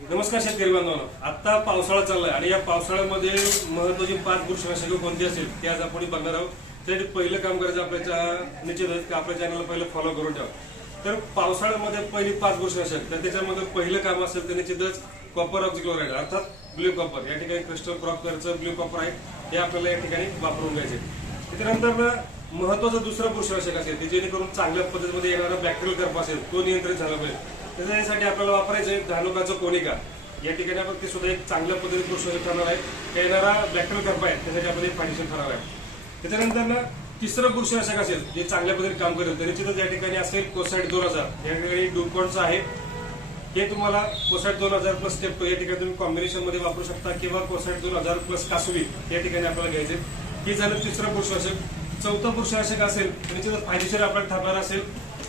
नमस्कार शेतकरी बांधवांनो. आता पावसाळा चाललाय आणि या पावसाळ्यामध्ये महत्वाची पाच बुरशीनाशकं कोणती असेल ते आज आपण बघणार आहोत. त्यासाठी पहिलं काम करायचं आपल्या निश्चितच की आपल्या चॅनलला पहिलं फॉलो करून ठेवा. तर पावसाळ्यामध्ये पहिली पाच बुरशीनाशक तर त्याच्यामध्ये पहिलं काम असेल तर निश्चितच कॉपर ऑक्झिक्लोराईड अर्थात ब्ल्यू कॉपर या ठिकाणी क्रिस्टल क्रॉपरचं ब्ल्यू कॉपर आहे हे आपल्याला या ठिकाणी वापरून घ्यायचे. त्याच्यानंतर महत्वाचं दुसरं बुरशीनाशक असेल की जेणेकरून चांगल्या पद्धतीमध्ये येणारा बॅक्टेरियल कर्प असेल तो नियंत्रित झाला पाहिजे. त्याच्यासाठी आपल्याला वापरायचं आहे धानुकाचं कोनिका. या ठिकाणी आपण ते सुद्धा एक चांगल्या पद्धतीने बुरशीनाशक ठरणार आहे. त्या येणारा बॅक्टेरियल कर्प आहे. त्यासाठी आपण एक फायदेशीर ठरणार आहे. त्याच्यानंतर ना तिसरं बुरशीनाशक असेल जे चांगल्या पद्धतीने काम करेल. तर निश्चितच या ठिकाणी असेल कोसाईट दोन हजार. या ठिकाणी डुकॉनचं आहे. हे तुम्हाला कोसाईट दोन हजार प्लस स्टेप या ठिकाणी तुम्ही कॉम्बिनेशनमध्ये वापरू शकता किंवा कोसाईट दोन हजार प्लस कासवी या ठिकाणी आपल्याला घ्यायचे हे झालं तिसरं बुरशीनाशक चौथं बुरशीनाशक असेल तर निश्चितच फायदेशीर आपल्याला ठरणार असेल.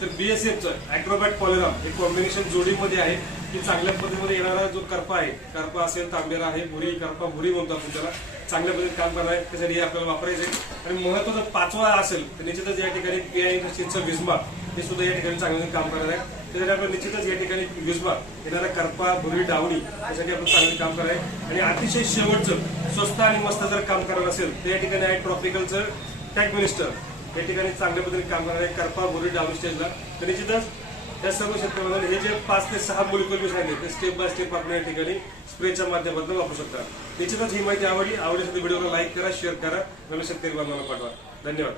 तर बीएसएफचं अॅक्रोबॅट पॉलिराम हे कॉम्बिनेशन जोडीमध्ये आहे. की चांगल्या पद्धतीमध्ये येणारा जो करपा आहे करपा असेल तांबेरा आहे भुरी करपा भुरी म्हणतो आपण त्याला. चांगल्या पद्धतीने काम करणार आहे. त्यासाठी हे आपल्याला वापरायचं आहे. आणि महत्वाचं पाचवा असेल तर निश्चितच या ठिकाणी पीआय इंडस्ट्रीजचा विजमा हे सुद्धा या ठिकाणी चांगल्या काम करणार आहे. त्यासाठी आपण निश्चितच या ठिकाणी विजमा येणारा करपा भुरी डावणी यासाठी आपण चांगले काम करणार आहे. आणि अतिशय शेवटचं स्वस्त आणि मस्त जर काम करणार असेल तर या ठिकाणी आहे ट्रॉपिकलचं टॅग मिनिस्टर या ठिकाणी चांगल्या पद्धतीने काम करणार आहे करपा बोरी डाऊन स्टेजला. तर निश्चितच त्या सर्व क्षेत्रामध्ये हे जे पाच ते सहा मुलकुल मी सांगितले ते स्टेप बाय स्टेप आपण या ठिकाणी स्प्रेच्या माध्यमातून वापरू शकता. निश्चितच ही माहिती आवडली आवडल्यासाठी व्हिडिओला लाईक करा शेअर करा. नवीन शक्ती पाठवा धन्यवाद.